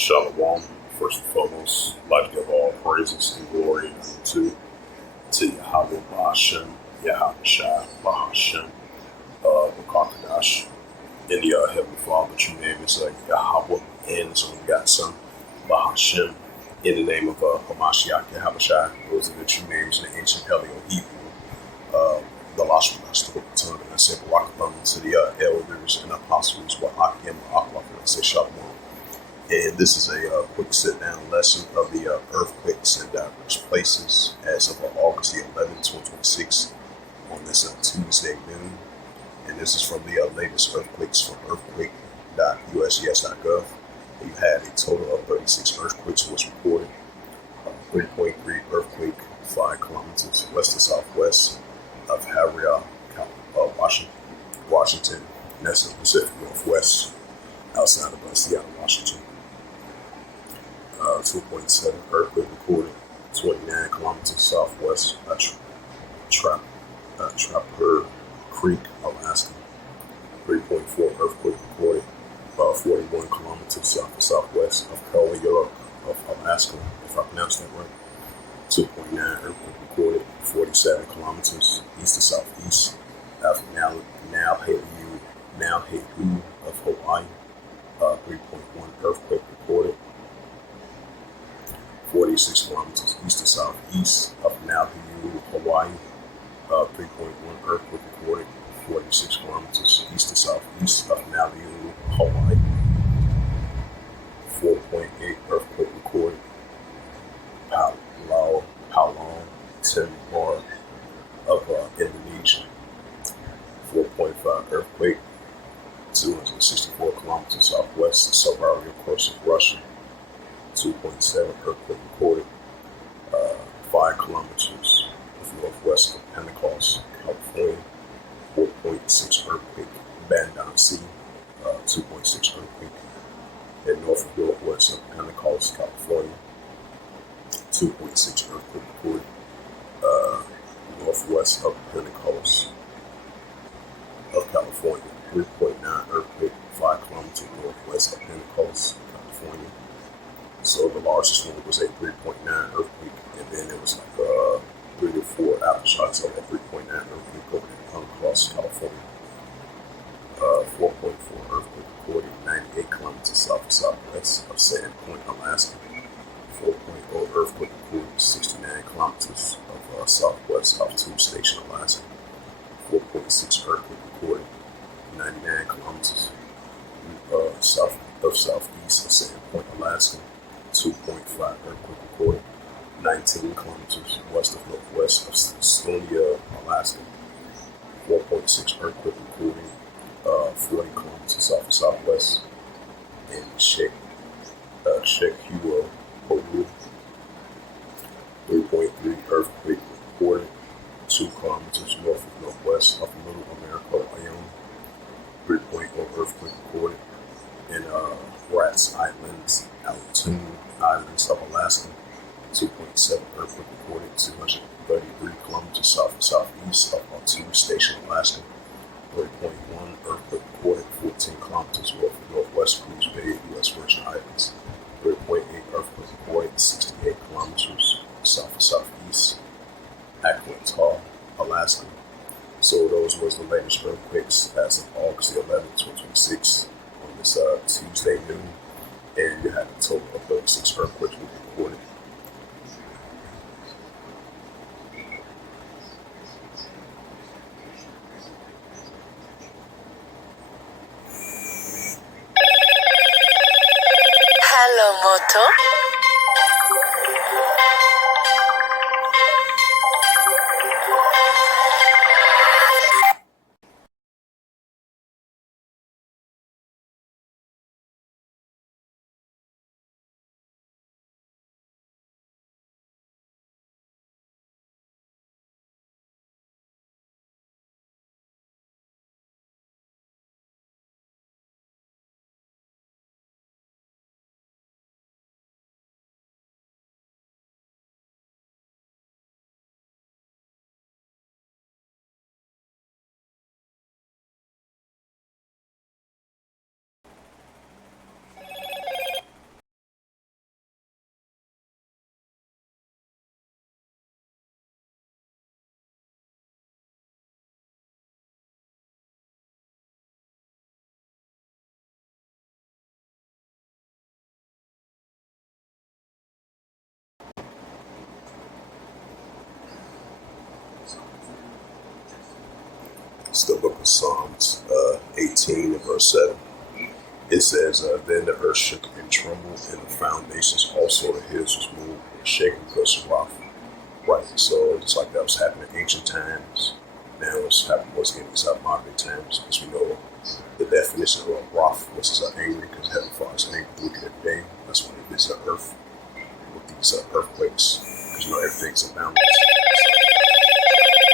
Shalom. First and foremost, I'd like to give all praises and glory to Yahweh Bahashem, Yahweh Shai Bahashem, Wakakadash, in the Heavenly Father, true name is Yahweh, and His only God Son, Bahashem, in the name of Hamashiach Yahweh Shai. Those are the true names in the ancient Paleo Hebrew. The Lashmanas, the Book of Tongue, and I say Barakabam to the elders and apostles, Wa'akim, Wa'akwaf, and I say Shalom. And this is a quick sit-down lesson of the earthquakes in diverse places as of August the 11th, 2026, on this Tuesday noon. And this is from the latest earthquakes from earthquake.usgs.gov. You had a total of 36 earthquakes was reported. 3.3 earthquake 5 kilometers west to southwest of Harrier, Washington, and that's in the Pacific Northwest, outside of Seattle, Washington. 2.7 earthquake recorded 29 kilometers southwest of Trapper Creek, Alaska. 3.4 earthquake recorded 41 kilometers south to southwest of Collier of Alaska, if I pronounced that right. 2.9 earthquake recorded 47 kilometers east to southeast of Naohahu of Hawaii. 3.1 earthquake recorded 46 kilometers east to southeast of Naohahu, Hawaii. 3.1 earthquake recorded 46 kilometers east to southeast of Naohahu, Hawaii. 4.8 earthquake recorded Palau, Timor of Indonesia. 4.5 earthquake 264 kilometers southwest of Siberia, of course, of Russia. 2.7 earthquake recorded 5 kilometers northwest of Pentecost, California. 4.6 earthquake Bandon Sea. 2.6 earthquake in northwest of Pentecost, California. 2.6 earthquake recorded northwest of Pentecost of California. 3.9 earthquake 5 kilometers northwest of Pentecost, California. So the largest one was a 3.9 earthquake, and then there was like 3 to 4 aftershocks of that 3.9 earthquake over across California. 4.4 earthquake recorded 98 kilometers south to southwest of Sand Point, Alaska. 4.0 earthquake recorded 69 kilometers of southwest of Tube Station, Alaska. 4.6 earthquake recorded 99 kilometers south of southeast of Sand Point, Alaska. 2.5 earthquake recorded 19 kilometers west of northwest of Estonia, Alaska. 4.6 earthquake recorded 40 kilometers south of southwest in Shekhua, Peru. 3.3 earthquake recorded 2 kilometers north of northwest of Middle America, Wyoming. 3.0 earthquake recorded in Rats Islands, Altoon Islands of Alaska. 2.7 earthquake recorded 233 kilometers south and southeast of Altoon Station, Alaska. 3.1 earthquake recorded 14 kilometers north of northwest Cruz Bay, U.S. Virgin Islands. 3.8 earthquake recorded 68 kilometers south and southeast Akwata, Alaska. So those was the latest earthquakes as of August the 11th, 2026, on this Tuesday noon. And you had a total of 36 earthquakes recorded. Hello, Moto. It's the book of Psalms 18 and verse 7. It says, then the earth shook and trembled, and the foundations also the hills was moved and shaken because of wrath. Right, so it's like that was happening in ancient times. Now it's happening once again in modern day times, because we know the definition of wrath, which is angry, because Heavenly Father is angry looking at the day. That's when it is the earth with these earthquakes, because you know everything's abounding.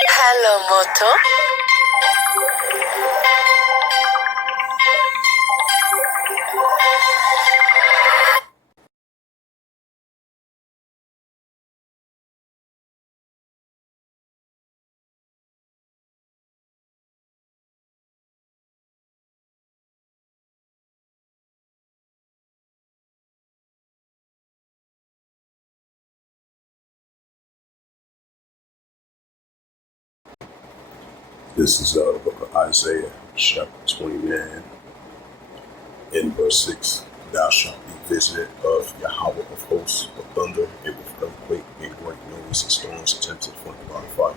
Hello, Moto. This is the book of Isaiah, chapter 29, in verse 6. Thou shalt be visited of Yahweh of hosts, with thunder, and with earthquake, and great noise, and storms, and tempest, and flame, and body fire.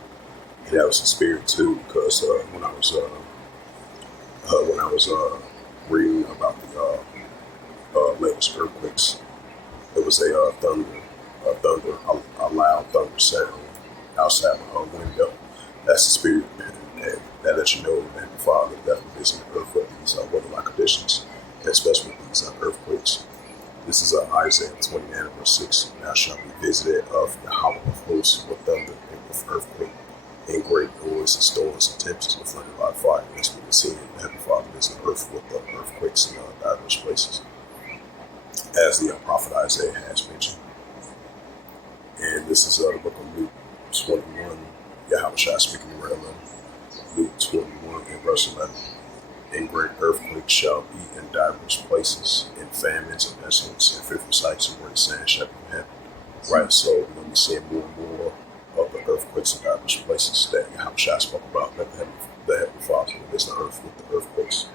And that was the spirit too, because when I was reading about the latest earthquakes, it was a loud thunder sound outside my window. That's the spirit, and that lets you know that the Father definitely is in the earth with these weather-like conditions, and especially with these earthquakes. This is Isaiah 29 verse 6. Thou shalt be visited of Yahweh of hosts with thunder and with earthquake, and great noise and storms and tempests and flame by fire. As we can see, the Heavenly Father is in the earth with the earthquakes in diverse places, as the prophet Isaiah has mentioned. And this is the book of Luke 21. Yahweh Shai speaking in Red 11. Luke 21 and verse 11. And great earthquakes shall be in diverse places, and famines and pestilence, and fearful sights and great signs shall be in heaven. Right, so we're going to be seeing more and more of the earthquakes in diverse places that Yahweh Shai spoke about, that the Heavenly Father is the earth with the earthquakes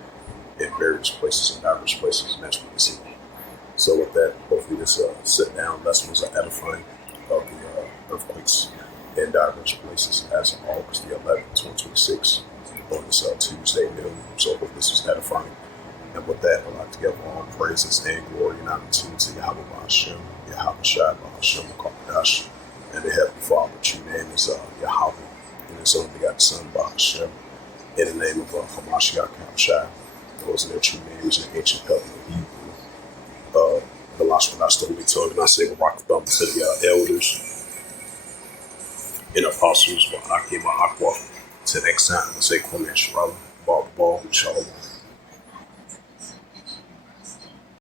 in various places, in diverse places, and that's what we see. So with that, hopefully this sit down lesson was edifying of the earthquakes in diverse places as of August the 11th, 2026, on this Tuesday noon. So hopefully this was edifying. And with that, I'd like to give all praises and glory and honor to Yahweh Ba'ashem, Yahweh Shai Ba'ashem, Makadash, and the Heavenly Father. True name is Yahweh, and His only begotten Son Ba'ashem, in the name of Hamashiach Shai. Those are their true names in ancient covenant Hebrew. The last one I still be told, and I say Barak Thumb to the elders and apostles, Aqua. Till next time, I say Kwame Shalom, Ball, Shalom.